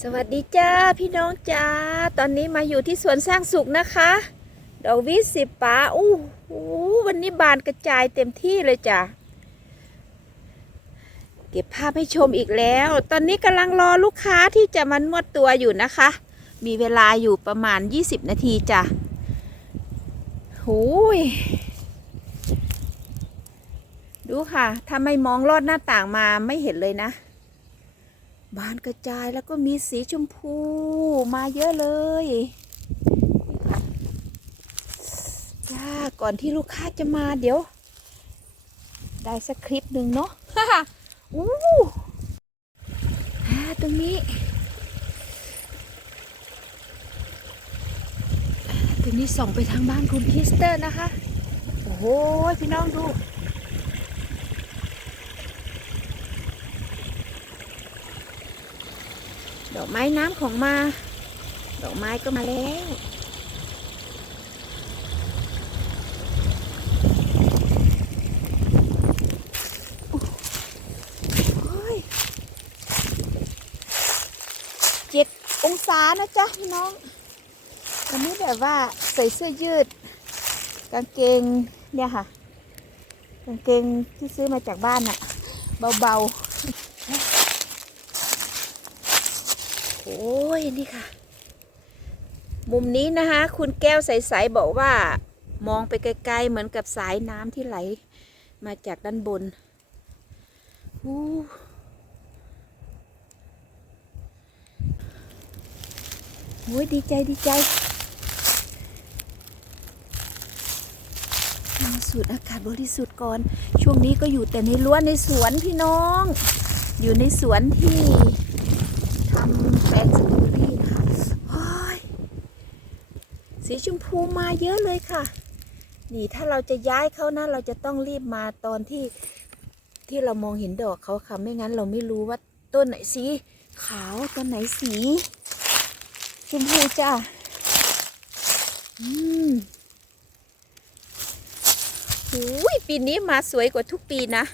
สวัสดีจ้าพี่น้องจ้า ตอนนี้มาอยู่ที่สวนสร้างสุขนะคะ ดอกวิสิบป่าอู้หูวันนี้บานกระจายเต็มที่เลยจ้ะเก็บภาพให้ชมอีกแล้ว ตอนนี้กำลังรอลูกค้าที่จะมานวดตัวอยู่นะคะ มีเวลาอยู่ประมาณ 20 นาทีจ้ะหูยดูค่ะ ถ้าไม่มองลอดหน้าต่างมาไม่เห็นเลยนะ บานกระจายแล้วก็มีสีชมพูมาเยอะเลยจ้าก่อนที่ลูกค้าจะมาเดี๋ยว ได้สักคลิปหนึ่งเนาะอู้อ่าตรงนี้ตรงนี้ส่องไปทางบ้านคุณคิสเตอร์นะคะ โอ้โหพี่น้องดู ดอกไม้น้ำของมา ดอกไม้ก็มาแล้วโอ้ยเจ็ดองศานะจ๊ะพี่น้องวันนี้แบบว่าใส่เสื้อยืด กางเกงเนี่ยค่ะ กางเกงที่ซื้อมาจากบ้านอะเบาๆ โอ้ยนี่ค่ะ มุมนี้นะคะ คุณแก้วใสๆบอกว่ามองไปไกลๆเหมือนกับสายน้ำที่ไหล มาจากด้านบนอู้โอ้ยดีใจดีใจมาสูดอากาศบริสุทธิ์ก่อน ช่วงนี้ก็อยู่แต่ในรั้วในสวนพี่น้อง อยู่ในสวนที่ แปลงสตอเบอรี่นะคะโอ้ยสีชมพูมาเยอะเลยค่ะ นี่ถ้าเราจะย้ายเขานะ เราจะต้องรีบมาตอนที่ที่เรามองเห็นดอกเขาค่ะ ไม่งั้นเราไม่รู้ว่าต้นไหนสีขาวต้นไหนสีชมพูจ้าอืมหูยปีนี้มาสวยกว่าทุกปีนะ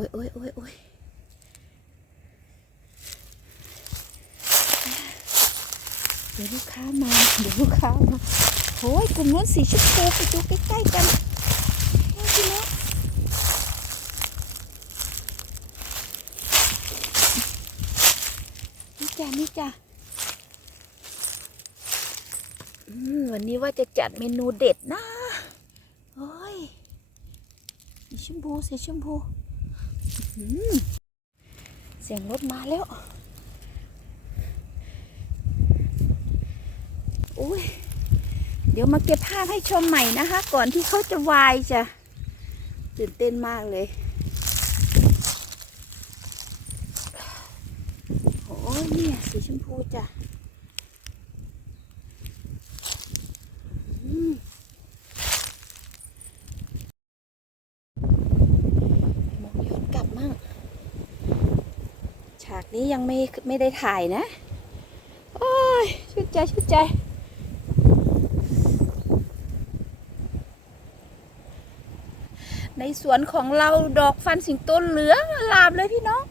อ้ยโอ้ยโอ้ยโอ้ยเดี๋ยวลูกค้ามา เดี๋ยวลูกค้ามาโอ้ยกลุ่มนู้นสีชมพูไปดูใกล้ๆกันนี่พี่น้องนี่จ้ะนี่จ้ะอืมวันนี้ว่าจะจัดเมนูเด็ดนะ โอ้ยสีชมพูสีชมพู เสียงรถมาแล้ว อุ้ย เดี๋ยวมาเก็บภาพให้ชมใหม่นะคะ ก่อนที่เขาจะวายจ้ะตื่นเต้นมากเลย โอ้ยเนี่ยสีชมพูจ้ะอืม มองย้อนกลับมั่ง ฉาก นี้ยังไม่ไม่ได้ถ่ายนะ โอ้ยชื่นใจชื่นใจ ในสวนของเราดอกฟันสิงโตเหลืองลามเลยพี่น้อง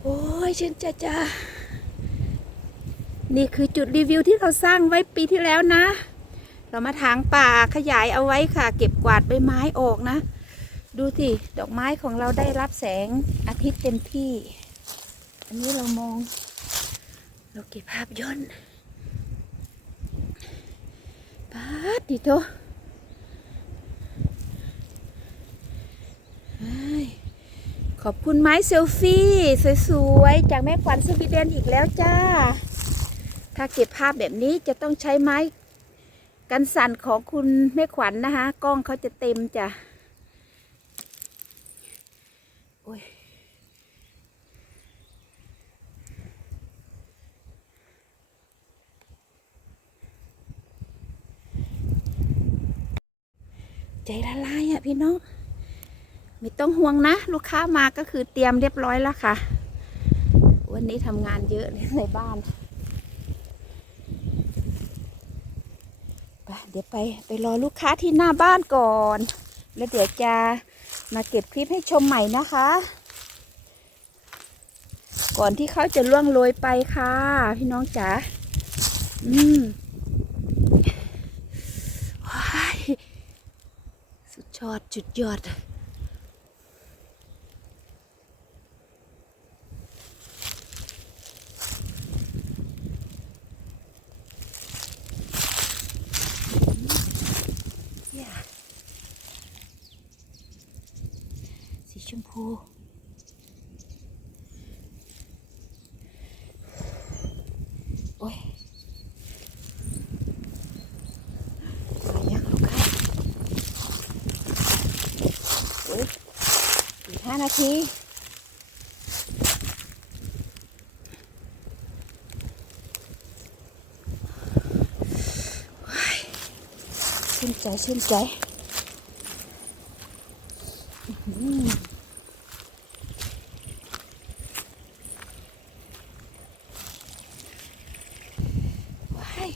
โอ้ยชื่นใจจ้านี่คือจุดรีวิวที่เราสร้างไว้ปีที่แล้วนะ เรามาถางป่าขยายเอาไว้ค่ะ เก็บกวาดใบไม้ออกนะ ดูสิดอกไม้ของเราได้รับแสงอาทิตย์เต็มที่ อันนี้เรามอง เราเก็บภาพย้อนปาดดิโต้ขอบคุณไม้เซลฟี่ สวยๆ จากแม่ขวัญสวีเดนอีกแล้วจ้า ถ้าเก็บภาพแบบนี้จะต้องใช้ไม้กันสั่นของคุณแม่ขวัญนะคะ กล้องเขาจะเต็มจ้ะ ใจละลายอะพี่น้อง ไม่ต้องห่วงนะ ลูกค้ามาก็คือเตรียมเรียบร้อยแล้วค่ะ วันนี้ทำงานเยอะเลยในบ้านไปไปเดี๋ยวไปไปรอลูกค้าที่หน้าบ้านก่อน แล้วเดี๋ยวจะมาเก็บคลิปให้ชมใหม่นะคะ ก่อนที่เขาจะล่วงโรยไปค่ะ พี่น้องจ๋าอืมว้ายสุดย อดจุดยอดสีชมพู โอ้ยมายังลูกค้าโอ้ยอีกห้านา ทีว้ยชื่นใจชื่นใจอื้อหือว้าย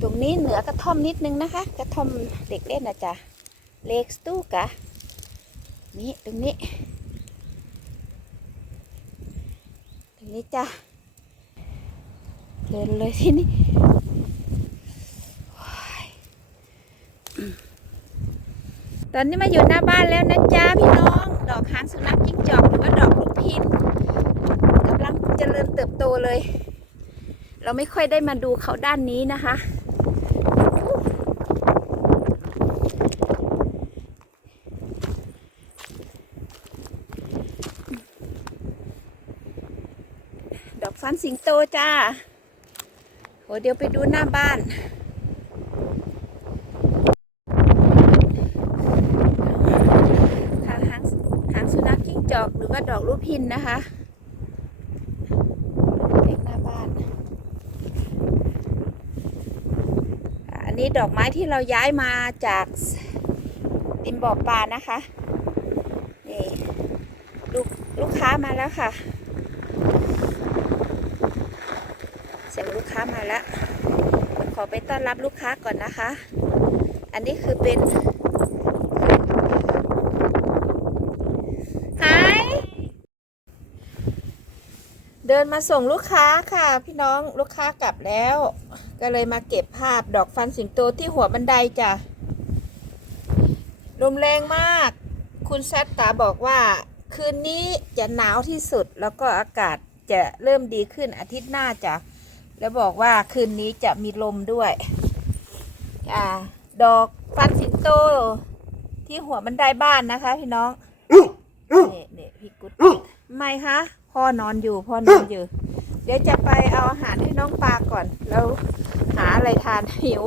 ตรงนี้เหนือกระท่อมนิดนึงนะคะ กระท่อมเด็กเล่นนะจ๊ะเล็กสตู้กะ นี่ตรงนี้ ตรงนี้จ้ะเดินเลยที่นี่ตอนนี้มาอยู่หน้าบ้านแล้วนะจ๊ะพี่น้อง ดอกหางสุนัขจิ้งจอกหรือว่าดอกลูกพินกำลังเจริญเติบโตเลย เราไม่ค่อยได้มาดูเขาด้านนี้นะคะ พันสิงโตจ้าโหเดี๋ยวไปดูหน้าบ้านทางหางหางสุนัขจิ้งจอกหรือว่าดอกลูกพินนะคะเล็กหน้าบ้าน อันนี้ดอกไม้ที่เราย้ายมาจากติมบ่อปลานะคะ นี่ลูกลูกค้ามาแล้วค่ะ เสียงลูกค้ามาแล้วขอไปต้อนรับลูกค้าก่อนนะคะ อันนี้คือเป็นหายเดินมาส่งลูกค้าค่ะ พี่น้องลูกค้ากลับแล้ว ก็เลยมาเก็บภาพดอกฟันสิงโตที่หัวบันไดจ้ะลมแรงมาก คุณแซตตาบอกว่า คืนนี้จะหนาวที่สุดแล้วก็อากาศจะเริ่มดีขึ้นอาทิตย์หน้าจ้ะ แล้วบอกว่าคืนนี้จะมีลมด้วยจ้ะดอกฟันสิงโต ที่หัวบันไดบ้านนะคะ พี่น้องนี่นี่พี่กุ๊ดไม่คะพ่อนอนอยู่พ่อนอนอยู่ เดี๋ยวจะไปเอาอาหารให้น้องปลาก่อน แล้วหาอะไรทานหิว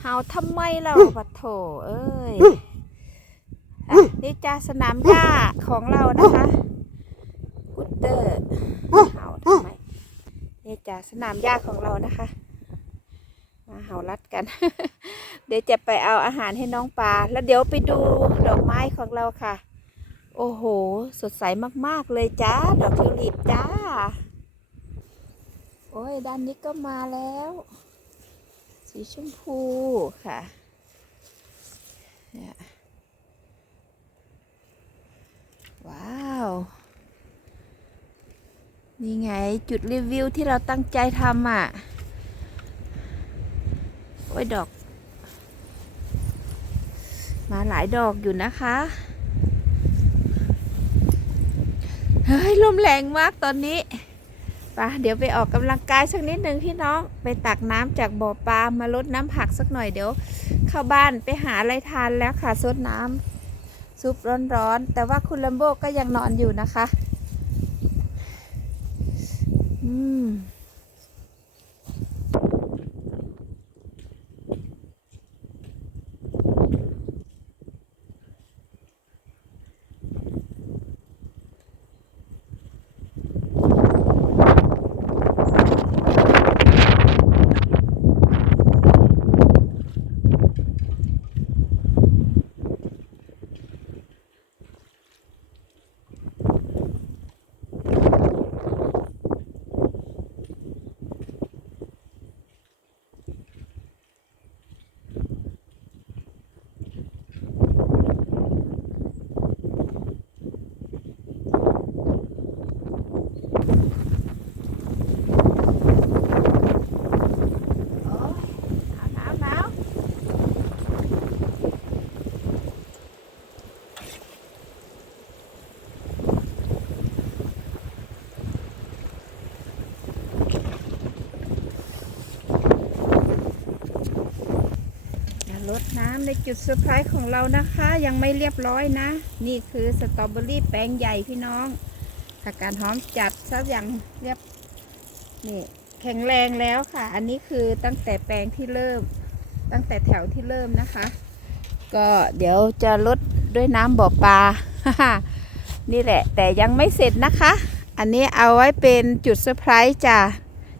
เฮาทำไมเราปัดโถเอ้ยอะนี่จ้าสนามหญ้าของเรานะคะกุตเตอร์เฮาทำไมนี่ จ้าสนามหญ้าของเรานะคะ มาเห่ารัดกัน เดี๋ยวจะไปเอาอาหารให้น้องปลา แล้วเดี๋ยวไปดูดอกไม้ของเราค่ะ โอ้โห สดใสมากๆเลยจ้า ดอกทิวลิปจ้า โอ้ย ด้านนี้ก็มาแล้ว สีชมพูค่ะ เนี่ย ว้าว นี่ไงจุดรีวิวที่เราตั้งใจทำอะ โอ้ยดอก มาหลายดอกอยู่นะคะ เฮ้ยลมแรงมากตอนนี้ปะเดี๋ยวไปออกกำลังกายสักนิดหนึ่งพี่น้อง ไปตักน้ำจากบ่อปลามาลดน้ำผักสักหน่อยเดี๋ยว เข้าบ้านไปหาอะไรทานแล้วค่ะซดน้ำซุปร้อนๆ แต่ว่าคุณลัมโบก็ยังนอนอยู่นะคะำในจุดเซอร์ไพรส์ของเรานะคะ ยังไม่เรียบร้อยนะ นี่คือสตรอเบอรี่แปลงใหญ่พี่น้องผักกาดหอมจัดซะอย่างเรียบนี่แข็งแรงแล้วค่ะ อันนี้คือตั้งแต่แปลงที่เริ่ม ตั้งแต่แถวที่เริ่มนะคะ ก็เดี๋ยวจะลดด้วยน้ำบ่อปลา นี่แหละ แต่ยังไม่เสร็จนะคะ อันนี้เอาไว้เป็นจุดเซอร์ไพรส์จ้ะ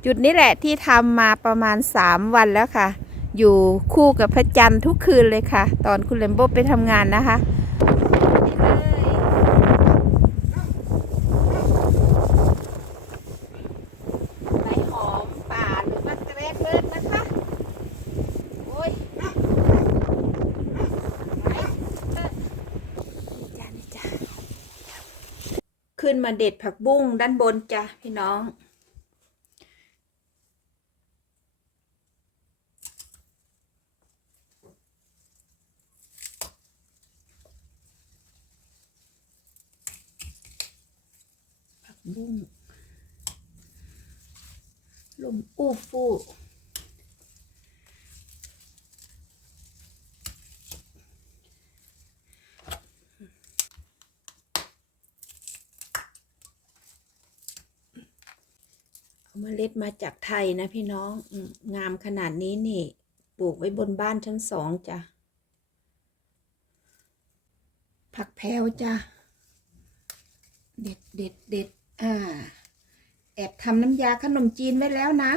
จุดนี้แหละที่ทำมาประมาณ 3 วันแล้วค่ะ อยู่คู่กับพระจันทร์ทุกคืนเลยค่ะ ตอนคุณเลมโบไปทำงานนะคะนี่เลยใบหอมป่าหรือมะเกรดเลิศนะคะโอ้ยไหนเลิศนี่จ้านี่จ้าขึ้นมาเด็ดผักบุ้งด้านบนจ้ะพี่น้อง ผักบุ้งลมอู้ ฟู่เมล็ดมาจากไทยนะพี่น้องงามขนาดนี้นี่ ปลูกไว้บนบ้านชั้นสองจ้ะ ผักแพวจ้ะ เด็ดเด็ดเด็ดอ่า แอบทำน้ำยาขนมจีนไว้แล้วนะ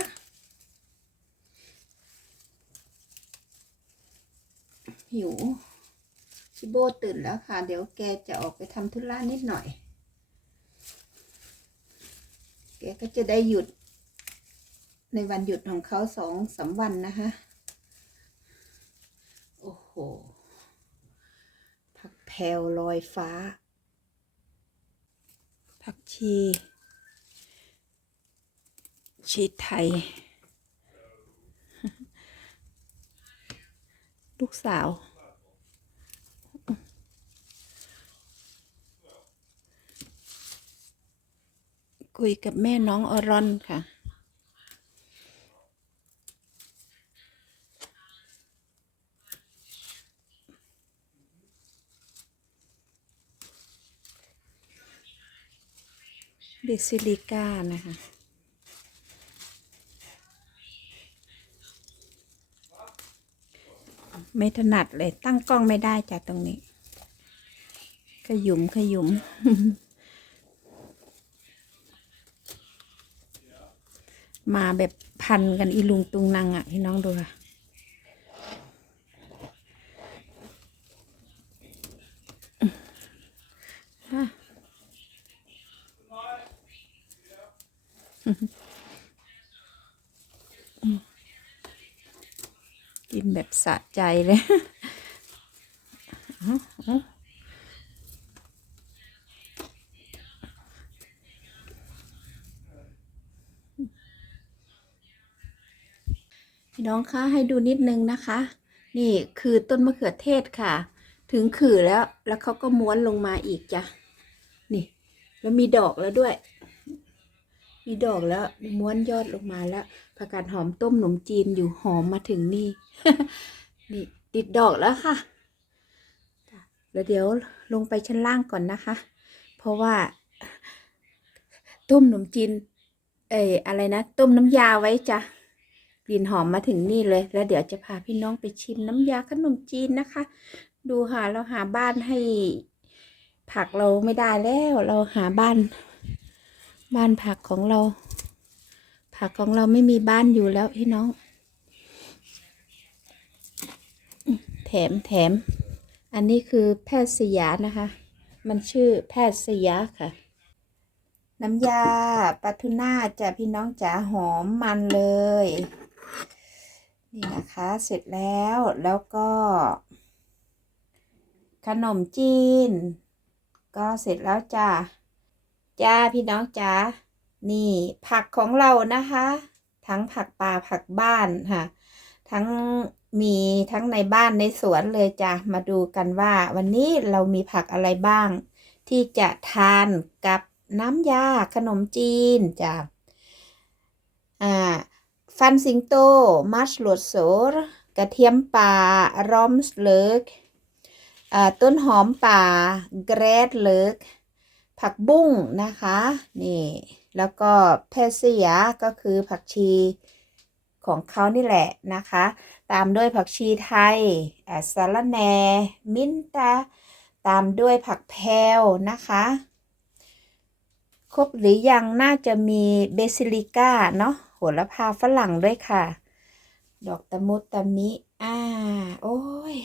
หิวชิโบตื่นแล้วค่ะ เดี๋ยวแกจะออกไปทำธุระนิดหน่อย แกก็จะได้หยุด ในวันหยุดของเขาสองสามวันนะคะ โอ้โห ผักแพรวลอยฟ้า ผักชี ชีไทย ลูกสาว คุยกับแม่น้องอรอนค่ะ เบซิลิก้านะคะ ไม่ถนัดเลย ตั้งกล้องไม่ได้จากตรงนี้ ขยุมขยุม มาแบบพันกันอีลุงตุงนางอะพี่น้องดูค่ะ กินแบบ สะใจเลยพี่น้องคะให้ดูนิดนึงนะคะ นี่คือต้นมะเขือเทศค่ะ ถึงขื่อแล้วแล้วเขาก็ม้วนลงมาอีกจ้ะนี่ แล้วมีดอกแล้วด้วย มีดอกแล้วม้วนยอดลงมาแล้ว ผักกาดหอมต้มขนมจีนอยู่หอมมาถึงนี่ นี่ติดดอกแล้วค่ะ แล้วเดี๋ยวลงไปชั้นล่างก่อนนะคะ เพราะว่า ต้มขนมจีน เอ่ยอะไรนะ ต้มน้ำยาไว้จ้ะกลิ่นหอมมาถึงนี่เลย แล้วเดี๋ยวจะพาพี่น้องไปชิมน้ำยาขนมจีนนะคะ ดูหาเราหาบ้านให้ผักเราไม่ได้แล้ว เราหาบ้าน บ้านผักของเรา ผักของเราไม่มีบ้านอยู่แล้วพี่น้อง แถมแถม อันนี้คือแพทย์สยานะคะ มันชื่อแพทย์สยาค่ะ น้ำยาปลาทูน่าจะพี่น้องจ๋าหอมมันเลย นี่นะคะเสร็จแล้วแล้วก็ ขนมจีน ก็เสร็จแล้วจ้าจ้าพี่น้องจ๋า นี่ผักของเรานะคะ ทั้งผักป่าผักบ้านค่ะ ทั้งมีทั้งในบ้านในสวนเลยจ้ะมาดูกันว่า วันนี้เรามีผักอะไรบ้าง ที่จะทานกับน้ำยาขนมจีนจ้ะอ่าฟันสิงโต มัชลวดโสรกระเทียมป่ารอมสเลิกต้นหอมป่าเกรดเลิก ผักบุ้งนะคะ นี่ แล้วก็เพเซียก็คือผักชีของเขานี่แหละนะคะ ตามด้วยผักชีไทยอ่าสะระแหนมินตาตามด้วยผักแพรวนะคะ ครบหรือยังน่าจะมีเบซิลิก้าเนาะโหระพาฝรั่งด้วยค่ะ ดอกตะมุตะมิ อ่า โอ้ย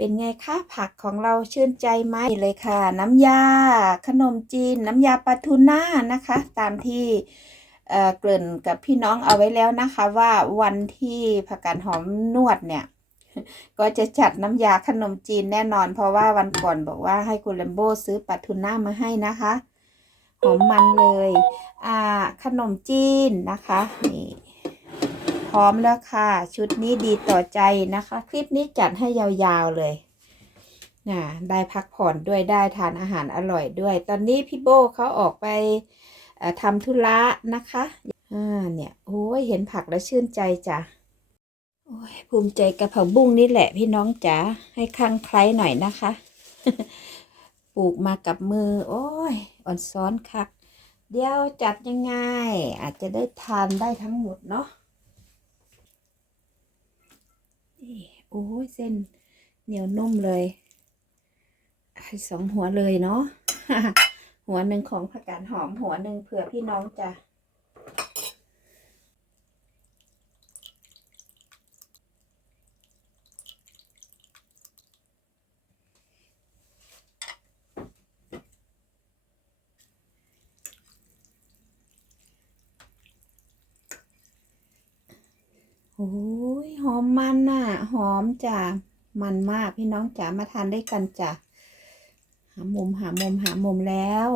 เป็นไงคะผักของเราชื่นใจไหมเลยค่ะ น้ำยา ขนมจีน น้ำยาปลาทูน่านะคะ ตามที่เอ่อเกริ่นกับพี่น้องเอาไว้แล้วนะคะ ว่าวันที่ผักกาดหอมนวดเนี่ย ก็จะจัดน้ำยาขนมจีนแน่นอน เพราะว่าวันก่อนบอกว่าให้คุณเลมโบซื้อปลาทูน่ามาให้นะคะหอมมันเลย อ่า ขนมจีนนะคะนี่ พร้อมแล้วค่ะ ชุดนี้ดีต่อใจนะคะ คลิปนี้จัดให้ยาวๆเลยนะได้พักผ่อนด้วยได้ทานอาหารอร่อยด้วย ตอนนี้พี่โบเขาออกไปทำธุระนะคะอ่าเนี่ยโอ้ยเห็นผักแล้วชื่นใจจ้ะโอ้ยภูมิใจกับผักบุ้งนี่แหละพี่น้องจ๋าให้คลั่งไคล้หน่อยนะคะ ปลูกมากับมือ โอ้ยอ่อนซ้อนคัก เดี๋ยวจัดยังไง อาจจะได้ทานได้ทั้งหมดเนาะ นี่โอ้ยเส้นเหนียวนุ่มเลยสองหัวเลยเนาะหัวหนึ่งของผักกาดหอมหัวหนึ่งเผื่อพี่น้องจะโอ้ยห อมมันน่ะ หอมจ้ะมันมากพี่น้องจ๋ามาทานได้กันจ้ะหามุมหามุมหามุมแล้ว